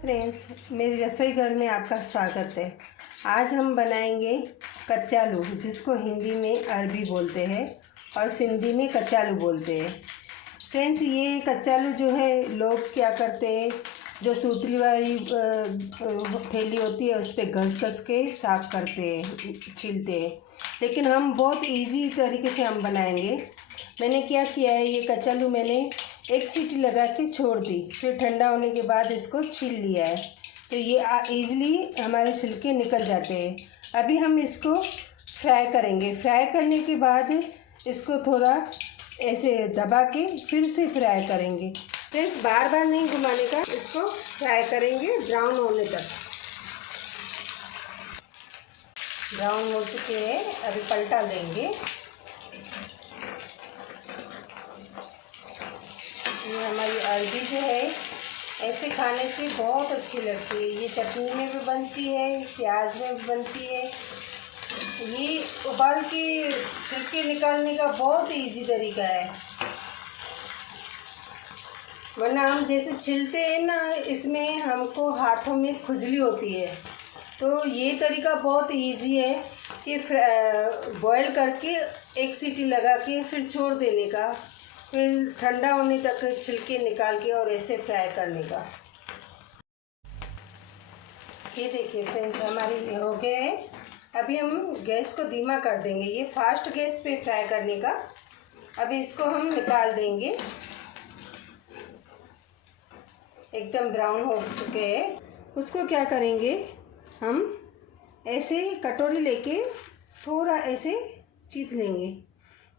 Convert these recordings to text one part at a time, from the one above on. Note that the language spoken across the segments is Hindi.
फ्रेंड्स, मेरी रसोई घर में आपका स्वागत है। आज हम बनाएंगे कच्चालू, जिसको हिंदी में अरबी बोलते हैं और सिंधी में कच्चालू बोलते हैं। फ्रेंड्स, ये कच्चालू जो है लोग क्या करते हैं, जो सूतली वाली थैली होती है उस पर घस के साफ़ करते हैं, छीलते हैं। लेकिन हम बहुत इजी तरीके से हम बनाएंगे। मैंने क्या किया है, ये कच्चालू मैंने एक सीटी लगा के छोड़ दी, फिर ठंडा होने के बाद इसको छील लिया है, तो ये ईज़िली हमारे छिलके निकल जाते हैं। अभी हम इसको फ्राई करेंगे। फ्राई करने के बाद इसको थोड़ा ऐसे दबा के फिर से फ्राई करेंगे। फ्रेंड्स, बार बार नहीं घुमाने का, इसको फ्राई करेंगे ब्राउन होने तक। ब्राउन हो चुके हैं, अभी पलटा देंगे। ये हमारी अरबी जो है ऐसे खाने से बहुत अच्छी लगती है। ये चटनी में भी बनती है, प्याज में भी बनती है। ये उबाल के छिलके निकालने का बहुत इजी तरीका है, वरना हम जैसे छिलते हैं ना, इसमें हमको हाथों में खुजली होती है। तो ये तरीका बहुत इजी है कि बॉयल करके एक सीटी लगा के फिर छोड़ देने का, फिर ठंडा होने तक छिलके निकाल के और ऐसे फ्राई करने का। ये देखिए फ्रेंड्स, हमारी हो गए हैं। अभी हम गैस को धीमा कर देंगे, ये फास्ट गैस पे फ्राई करने का। अभी इसको हम निकाल देंगे, एकदम ब्राउन हो चुके हैं। उसको क्या करेंगे, हम ऐसे कटोरी लेके थोड़ा ऐसे चीथ लेंगे।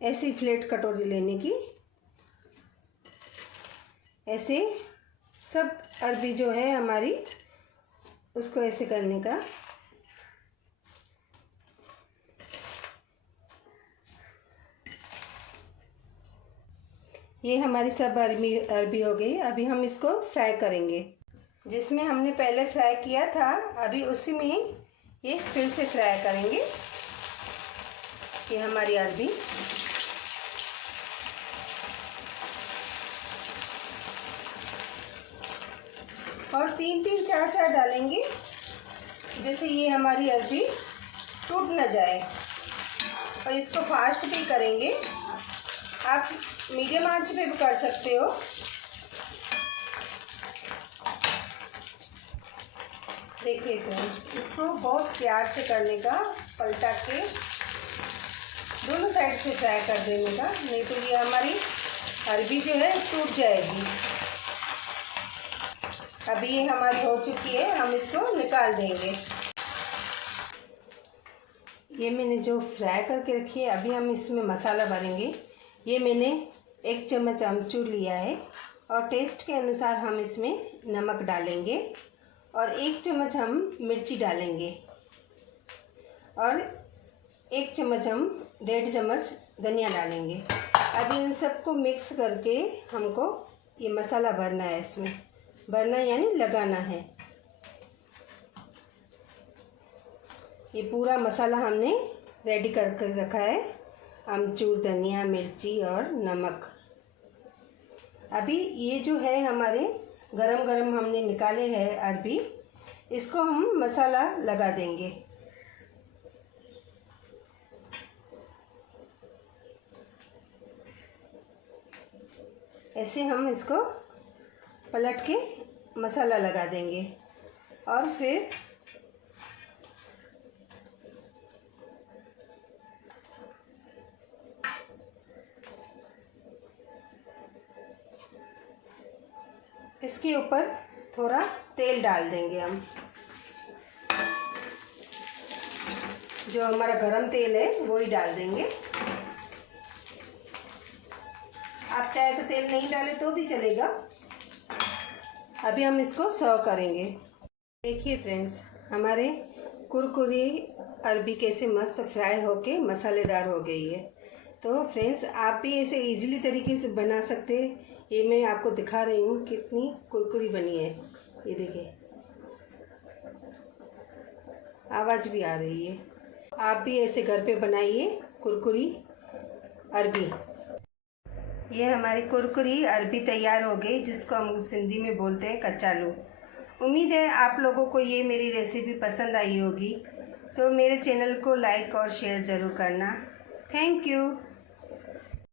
ऐसी फ्लैट कटोरी लेने की, ऐसे सब अरबी जो है हमारी, उसको ऐसे करने का। ये हमारी सब अरबी हो गई। अभी हम इसको फ्राई करेंगे। जिसमें हमने पहले फ्राई किया था, अभी उसी में ये फिर से फ्राई करेंगे। ये हमारी अरबी और 3-3 4-4 डालेंगे, जैसे ये हमारी अरबी टूट न जाए। और इसको फास्ट भी करेंगे, आप मीडियम आंच पे भी कर सकते हो। देखिए फ्रेंड्स, इसको बहुत प्यार से करने का, पलटा के दोनों साइड से फ्राई कर देने का, नहीं तो ये हमारी अरबी जो है टूट जाएगी। अभी ये हमारी हो चुकी है, हम इसको निकाल देंगे। ये मैंने जो फ्राई करके रखी है, अभी हम इसमें मसाला भरेंगे। ये मैंने 1 चम्मच अमचूर लिया है और टेस्ट के अनुसार हम इसमें नमक डालेंगे और 1 चम्मच हम मिर्ची डालेंगे और 1 चम्मच हम 1.5 चम्मच धनिया डालेंगे। अभी इन सबको मिक्स करके हमको ये मसाला भरना है। इसमें भरना यानी लगाना है। ये पूरा मसाला हमने रेडी करके रखा है, अमचूर, धनिया, मिर्ची और नमक। अभी ये जो है हमारे गरम गरम हमने निकाले हैं अरबी, इसको हम मसाला लगा देंगे। ऐसे हम इसको पलट के मसाला लगा देंगे और फिर इसके ऊपर थोड़ा तेल डाल देंगे हम। जो हमारा गरम तेल है वो ही डाल देंगे। आप चाहे तो तेल नहीं डाले तो भी चलेगा। अभी हम इसको सर्व करेंगे। देखिए फ्रेंड्स, हमारे कुरकुरी अरबी कैसे मस्त फ्राई होके मसालेदार हो गई है। तो फ्रेंड्स, आप भी ऐसे इजीली तरीके से बना सकते हैं। ये मैं आपको दिखा रही हूँ कितनी कुरकुरी बनी है। ये देखिए, आवाज़ भी आ रही है। आप भी ऐसे घर पे बनाइए कुरकुरी अरबी। ये हमारी कुरकुरी अरबी तैयार हो गई, जिसको हम सिंधी में बोलते हैं कच्चालू। उम्मीद है आप लोगों को ये मेरी रेसिपी पसंद आई होगी, तो मेरे चैनल को लाइक और शेयर ज़रूर करना। Thank you.